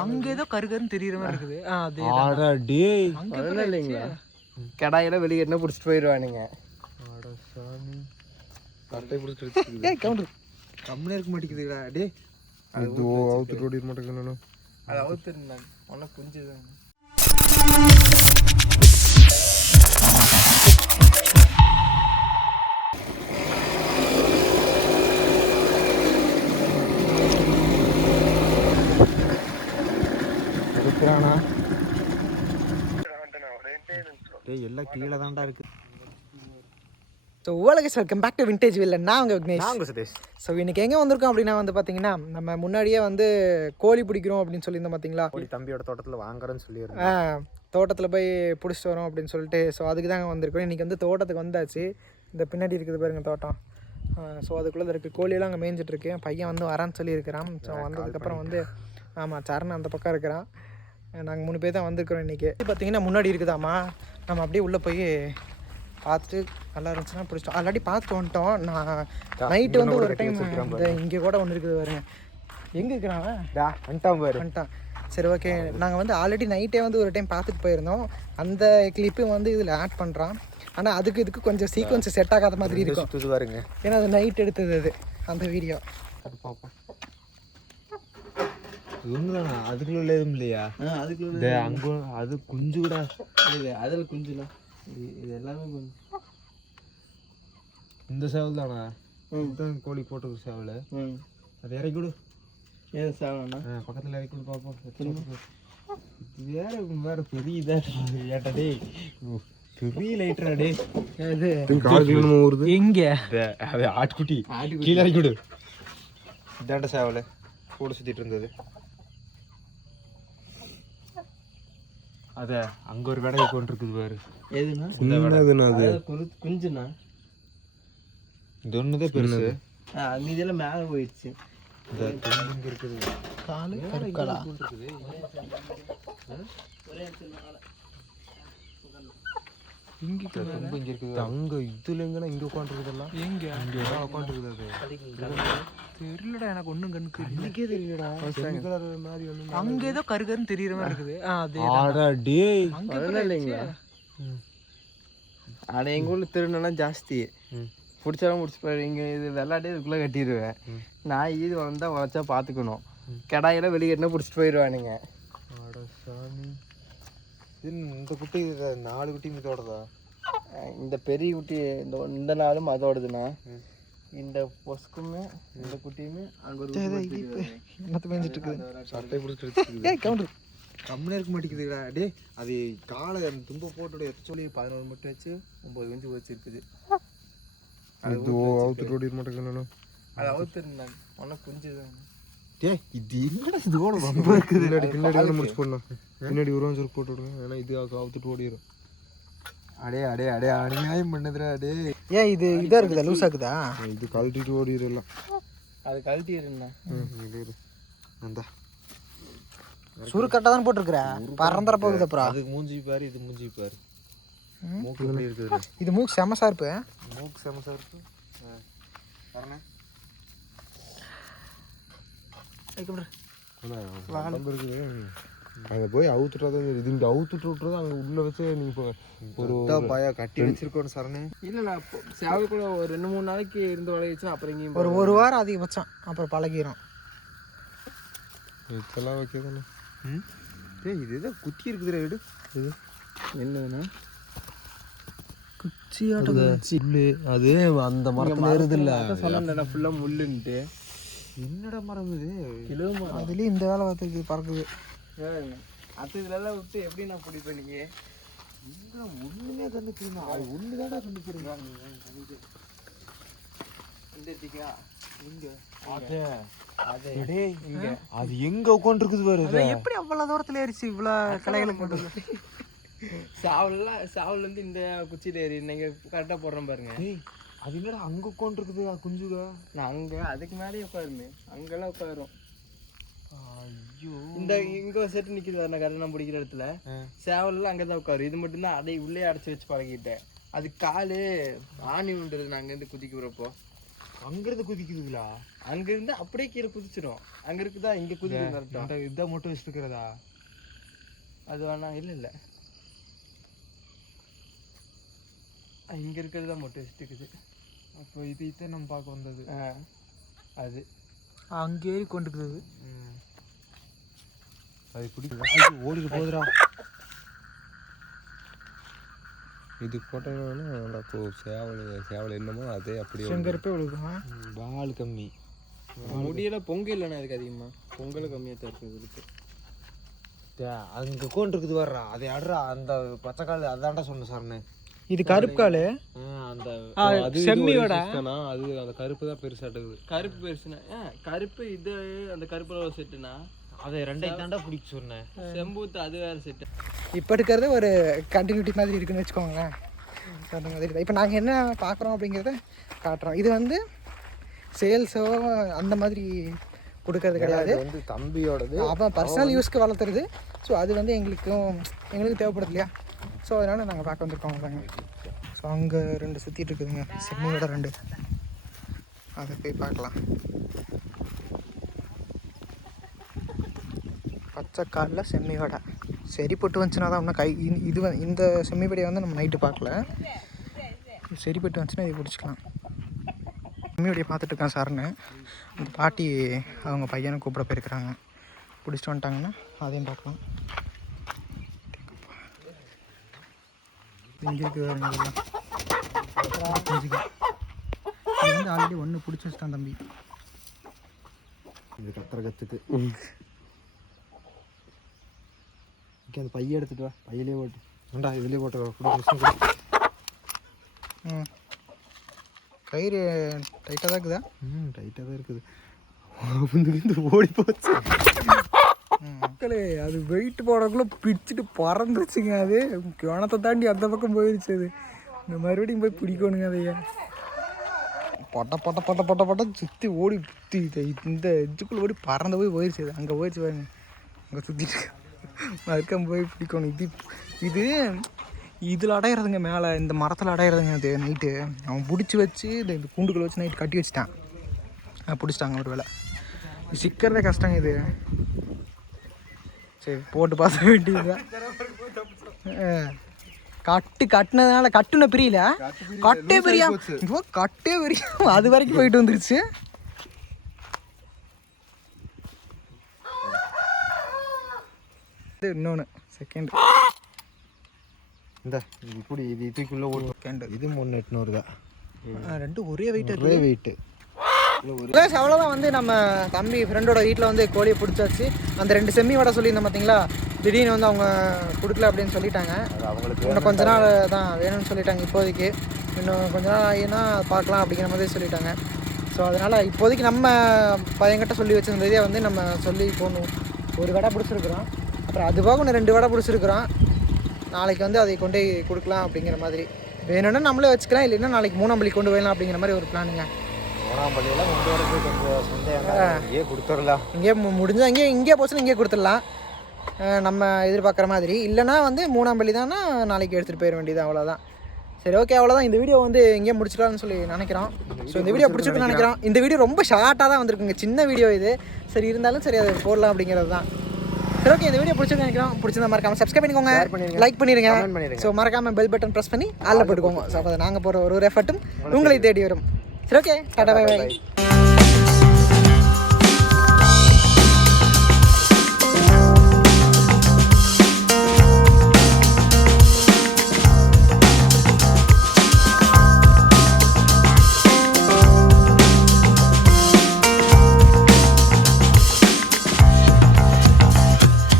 அங்க ஏதோ கருகருன்னு தெரியற மாதிரி இருக்குது. அதே ஆடா டேய் அங்க இல்லைங்களா? கடாயில வெளியே என்ன பிடிச்சிட்டு போயிடுவானுங்க. ஆடா சாமி கட்டை பிடிச்சிட்டு ஏய் கவுண்டர் கம்முனே இருக்க மாட்டேங்குதுடா டே. அது அவுத்து ஓடி மாட்டேங்குது. நானும் அது அவுத்துருந்தாங்க ஒன்னா குஞ்சுதான். இருக்கிறானா டேய் எல்லாம் கீழே தான்டா இருக்கு. So welcome back to vintage villa. நான் உங்கள் விக்னேஷ். நாங்கள் சதீஷ். ஸோ இன்றைக்கி எங்கே வந்திருக்கோம் அப்படின்னா வந்து பார்த்தீங்கன்னா, நம்ம முன்னாடியே வந்து கோழி பிடிக்கிறோம் அப்படின்னு சொல்லியிருந்தோம் பார்த்தீங்களா. கோழி தம்பியோட தோட்டத்தில் வாங்குறேன்னு சொல்லியிருந்தேன். தோட்டத்தில் போய் பிடிச்சிட்டு வரோம் அப்படின்னு சொல்லிட்டு. ஸோ அதுக்கு தாங்க வந்திருக்கோம். இன்றைக்கி வந்து தோட்டத்துக்கு வந்தாச்சு. இந்த பின்னாடி இருக்குது பாருங்க தோட்டம். ஸோ அதுக்குள்ளே இருக்குது கோழியெல்லாம் அங்கே மேய்ஞ்சிட்ருக்கு. பையன் வந்து வரான்னு சொல்லியிருக்கிறான். ஸோ வந்ததுக்கப்புறம் வந்து ஆமாம் சரண் அந்த பக்கம் இருக்கிறான். நாங்கள் 3 பேர் தான் வந்திருக்கிறோம் இன்றைக்கி. பார்த்தீங்கன்னா முன்னாடி இருக்குதாம்மா. நம்ம அப்படியே உள்ளே போய் பார்த்துட்டு நல்லா இருந்துச்சுன்னா பிடிச்சிட்டோம். ஆல்ரெடி பார்த்துட்டு வந்துட்டோம். நான் நைட்டு வந்து ஒரு டைம் இந்த இங்கே கூட ஒன்று இருக்குது பாருங்க. எங்கே இருக்கிறாங்க வந்துட்டான். சரி ஓகே. நாங்கள் வந்து ஆல்ரெடி நைட்டே வந்து ஒரு டைம் பார்த்துட்டு போயிருந்தோம். அந்த கிளிப்பு வந்து இதில் ஆட் பண்ணுறான். ஆனால் இதுக்கு கொஞ்சம் சீக்வன்ஸ் செட் ஆகாத மாதிரி இருக்கும் பாருங்க. ஏன்னா அது நைட் எடுத்தது அது அந்த வீடியோ. அது பார்ப்போம். ஒன்றுதானா அதுக்குள்ள எதுவும் இல்லையா? அதுக்குள்ள அங்கே அது குஞ்சு கூட அதில் குஞ்சுலாம் இது எல்லாமே கொஞ்சம் இந்த சேவல் தானா? கோழி போட்டு சேவல் அது இறக்கி விடு. ஏது சேவல்ண்ணா பக்கத்தில் இறக்கி விடு பார்ப்போம். வேற பெரிய இதாக ஏட்டா டே பெரிய லைட்டரா டே. வருது எங்கே? அது ஆட்டுக்குட்டி கீழே இறக்கி விடு. இதாண்ட சேவல் கூட சுற்றிட்டு இருந்தது. அத அங்க ஒரு விடை கொண்டு இருக்குது பாரு. எதுனா குஞ்சுண்ணா இது ஒண்ணுதான் பெருசு. இதெல்லாம் மேலே போயிடுச்சு. இருக்குது காலு கருக்கலா அங்க இதுல எங்கன்னா இங்க உட்காந்துருக்குதெல்லாம் எங்க உட்காந்துருக்குது. தெரியலடா எனக்கு ஒன்றும் கண்ணுக்கு இன்னைக்கே தெரியலடா. மாதிரி ஒண்ணு அங்க ஏதோ கருகருன்னு தெரியற மாதிரி இருக்குது. ஆடா டேய் அதெல்லாம் இல்லைங்களா? ஆனால் எங்கள் ஊரில் திருநெல்லாம் ஜாஸ்தி. பிடிச்சாலும் பிடிச்சி இங்கே இது விளாட்டே இதுக்குள்ளே கட்டிடுவேன். நான் இது வந்தால் வளச்சா பார்த்துக்கணும். கடாயெல்லாம் வெளியே என்ன பிடிச்சிட்டு போயிடுவானுங்க. ஆடா சாமி. இந்த குட்டி 4 குட்டி இதோடதா? இந்த பெரிய குட்டி இந்த நாளும் அதோடதுண்ணா. இந்த பொஸ்க்குமே இந்த குட்டியுமே அங்கே என்னத்தை மேய்ஞ்சிட்டு இருக்குது. சட்டை பிடிச்சிட்டு கம்முனே இருக்க மாட்டேங்குதுடா டே. அது காலை அந்த தும்ப போட்டு எடுத்து சொல்லி 11 மட்டும் வச்சு 9 குஞ்சு வச்சிருக்குது. அது அவுத்துட்டு ஓடி மாட்டேங்குது. நானும் அது அவுத்துருந்தாங்க ஒன்னா குஞ்சுதான். டே இது என்னடா இதோட ரொம்ப இருக்குது. பின்னாடி முடிச்சு போடணும். பின்னாடி உருவம் சொல்லி போட்டு விடுங்க. ஏன்னா இது அவுத்துட்டு ஓடிடும். அடே அநியாயம் பண்ணுதுடா டே. ஏன் இது இதாக இருக்குதா லூஸ் ஆகுதா? இது கழட்டிட்டு ஓடிடலாம். அது கழட்டி இருந்தேன். அந்த சுருக்கட்டை தான் போட்டிருக்கிற பறந்துற போகுது. அப்புறம் அதுக்கு மூஞ்சி பாரு, இது மூஞ்சி பாரு. மூக்கு எப்படி இருக்குது? இது மூக்கு செமசா இருப்பு. மூக்கு செமசா இருக்கு. அங்கே போய் அவுத்துட்டு இது இங்கே அவுத்துட்டு விட்டுறது அங்கே உள்ள வச்சு நீங்கள் ஒரு பயா கட்டி வச்சிருக்கோம் சரணே. இல்லைண்ணா சேவல் கூட ஒரு 2-3 நாளைக்கு இருந்து வளைச்சுன்னா அப்புறம் இங்கேயும் ஒரு வாரம் அதிகபட்சம் அப்புறம் பழகிடும். இதெல்லாம் வைக்கதானே. இது எதோ குத்தி இருக்குதுடா. எடு இது என்னதுண்ணா? குச்சி அது அந்த மரத்தில் ஏறுது இல்லை. சொன்னா ஃபுல்லாக முள்ளுன்ட்டு. என்னடா மரம் இது? கிலோ மரம். அதுலேயும் இந்த வேலை பார்த்துருக்கு பறக்குது. அது இதெல்லாம் விட்டு எப்படி நான் பிடிப்பேன்? நீங்கள் ஒன்றுமே கண்டுக்கிறீங்க. அது ஒன்று தானே கண்டுக்கிறீங்க. அது எங்க உட்காந்து இருக்குது பாரு. எப்படி அவ்வளவு தூரத்துல ஏறிச்சு இவ்வளவு கலைகளை போட்டது? சாவல் வந்து இந்த குச்சியில ஏறி நீங்க கரெக்டா போடுறேன் பாருங்க. அது என்னடா அங்க உட்காந்து இருக்குது குஞ்சுக? நான் அங்க அதுக்கு மேலேயே உட்காருமே. அங்கெல்லாம் உட்காரும். ஐயோ இந்த இங்க செட்டு நிக்குது கரெக்டாக நான் பிடிக்கிற இடத்துல. சேவல் எல்லாம் அங்கதான் உட்காரு. இது மட்டும் தான் அதை உள்ளே அடைச்சி வச்சு பழகிட்டேன். அது காலு ஆணி உண்டுறது நான் அங்கேருந்து குதிக்கிறப்போ. அங்கிருந்து குதிக்குதுங்களா? அங்கிருந்து அப்படியே கீழே குதிச்சிடும். அங்க இருக்குதா, இங்க குதிக்கும் கரெக்டா. இதான் மட்டும் வச்சுருக்கிறதா? அது வேணா இல்ல இங்க இருக்கிறதா மட்டும் வச்சுட்டுக்குது. அப்போ இதைத்தான் நம்ம பார்க்க வந்தது. அது அங்கே ஏறி கொண்டுக்குது. அது பிடிக்குது, ஓடிட்டு போகுதுடா. இது போட்டோன்னா அப்போ சேவல் என்னமோ அதே அப்படியே செங்கருப்பே விழுகும். பால் கம்மி முடியல. பொங்கல் இல்லைண்ணா அதுக்கு அதிகமா பொங்கல் கம்மியாக தான் இருக்குது இதுக்கு. அங்கே கோன் இருக்குது வர்றா, அதை ஆடுறா. அந்த பச்சைக்கால் அதான்டா சொன்ன சார்னு. இது கருப்புக்கால். அந்த செம்மியோட அது அந்த கருப்பு தான் பெருசாட்டுக்குது. கருப்பு பெருசுண்ணா. கருப்பு இது அந்த கருப்புல ஒரு செட்டுண்ணா. அதை ரெண்டையும் தாண்டா பிடிக்க சொன்னேன். செம்பூத்து அது வேற செட்டு. இப்போ எடுக்கிறது ஒரு கண்டினியூட்டி மாதிரி இருக்குன்னு வச்சுக்கோங்களேன். அந்த மாதிரி இப்போ நாங்கள் என்ன பார்க்குறோம் அப்படிங்கிறத காட்டுறோம். இது வந்து சேல்ஸோ அந்த மாதிரி கொடுக்கறது கிடையாது. வந்து தம்பியோடது, அவன் பர்சனல் யூஸ்க்கு வளர்த்துறது. ஸோ அது வந்து எங்களுக்கு தேவைப்படுது இல்லையா? ஸோ அதனால் நாங்கள் பார்க்க வந்திருக்கோம் தாங்க. ஸோ அங்கே 2 சுற்றிட்டு இருக்குதுங்க, செம்மியோட 2. அதை போய் பார்க்கலாம். பச்சைக்காலில் செம்மியோட சரி போட்டு வந்துச்சுன்னா தான் இன்னும் இது இந்த செம்மிப்படியை வந்து நம்ம நைட்டு பார்க்கல. சரிப்பட்டு வந்துச்சுன்னா இதை பிடிச்சிக்கலாம். செம்மியோடைய பார்த்துட்டு இருக்கேன் சார்னு. அந்த பாட்டி அவங்க பையனை கூப்பிட போயிருக்கிறாங்க. பிடிச்சிட்டு வந்துட்டாங்கன்னா அதையும் பார்க்கலாம். இங்கே இருக்குது இதெல்லாம். இது வந்து ஆல்ரெடி ஒன்று பிடிச்சி வச்சுட்டான் தம்பி. இது கத்துக்கு அந்த பைய எடுத்துட்டு வா, பையிலே போட்டு வேண்டா, இதுலேயே போட்டு. கயிறு டைட்டாக தான் இருக்குதா? டைட்டாக தான் இருக்குது. ஓடி போச்சு மக்களே. அது வெயிட் போடக்குள்ளே பிடிச்சிட்டு பறந்துருச்சுங்க. அது கிணத்தை தாண்டி அந்த பக்கம் போயிடுச்சு. அது இந்த மறுபடியும் போய் பிடிக்கணுங்க. அதைய பொட்ட சுற்றி ஓடி இந்த இதுக்குள்ளே ஓடி பறந்து போயிடுச்சு. அது அங்கே போயிடுச்சு பாருங்க. அங்கே சுற்றிட்டு மறுக்கம் போய் பிடிக்கணும். இது இதில் அடையிறதுங்க, மேலே இந்த மரத்தில் அடையிறதுங்க. அது நைட்டு அவன் பிடிச்சி வச்சு இந்த கூண்டுக்குள்ள வச்சு நைட்டு கட்டி வச்சுட்டான். பிடிச்சிட்டாங்க ஒரு வேளை. சிக்கிறதே கஷ்டங்க இது. சரி போட்டு பார்த்த வேண்டியதுதான். கட்டுனதுனால கட்டுன பிரியல, கட்டே பெரியா கட்டே பெரியா அது வரைக்கும் போயிட்டு வந்துருச்சு. இன்னொன்று செகண்ட் இந்த இப்படி இது இதுக்குள்ளே ஒரு செகண்ட். இது 3,800 தான். 2 ஒரே வெயிட்டு. அவ்வளோதான். வந்து நம்ம தம்பி ஃப்ரெண்டோட வீட்டில் வந்து கோழியை பிடிச்சாச்சு. அந்த 2 செம்மி வடை சொல்லியிருந்தேன் பார்த்தீங்களா, திடீர்னு வந்து அவங்க கொடுக்கல அப்படின்னு சொல்லிட்டாங்க. அவங்களுக்கு இன்னும் கொஞ்ச நாள் தான் வேணும்னு சொல்லிட்டாங்க. இப்போதைக்கு இன்னும் கொஞ்ச நாள் ஆகினா பார்க்கலாம் அப்படிங்கிற மாதிரி சொல்லிட்டாங்க. ஸோ அதனால் இப்போதைக்கு நம்ம பையன்கிட்ட சொல்லி வச்சுருந்ததே வந்து நம்ம சொல்லி போகணும். ஒரு வடை பிடிச்சிருக்குறோம், அப்புறம் அது போக இன்னும் 2 வடை பிடிச்சிருக்குறோம். நாளைக்கு வந்து அதை கொண்டு கொடுக்கலாம் அப்படிங்கிற மாதிரி. வேணும்னா நம்மளே வச்சுக்கலாம், இல்லைன்னா நாளைக்கு 3ஆம் பள்ளி கொண்டு போயிடலாம் அப்படிங்கிற மாதிரி ஒரு பிளானுங்க. 3ஆம் பள்ளியெல்லாம் கொண்டு வரது கொஞ்சம் சந்தேகம். இங்கே கொடுத்துடலாம். இங்கே முடிஞ்சால் இங்கே போச்சுன்னா இங்கே கொடுத்துடலாம் நம்ம எதிர்பார்க்குற மாதிரி. இல்லைனா வந்து 3ஆம் பள்ளி தானா நாளைக்கு எடுத்துகிட்டு போயிட வேண்டியது, அவ்வளோதான். சரி, ஓகே, அவ்வளோதான். இந்த வீடியோ வந்து எங்கேயும் முடிச்சிடலாம்னு சொல்லி நினைக்கிறோம். ஸோ இந்த வீடியோ பிடிச்சிருக்குன்னு நினைக்கிறோம். இந்த வீடியோ ரொம்ப ஷார்ட்டாக தான் வந்திருக்குங்க, சின்ன வீடியோ இது. சரி இருந்தாலும் சரி அதை போடலாம் அப்படிங்கிறது தான். சரி, ஓகே, இந்த வீடியோ பிடிச்சிருக்கு நினைக்கிறோம். பிடிச்சிருந்தா மறக்காமல் சப்ஸ்கிரைப் பண்ணிக்கோங்க, லைக் பண்ணிடுங்க. ஸோ மறக்காமல் பெல் பட்டன் ப்ரெஸ் பண்ணி ஆளில் போட்டுக்கோங்க. ஸோ அப்போ நாங்கள் போகிற ஒரு எஃபர்ட்டும் உங்களை தேடி வரும். சரி, ஓகே, டாடா, பை பை.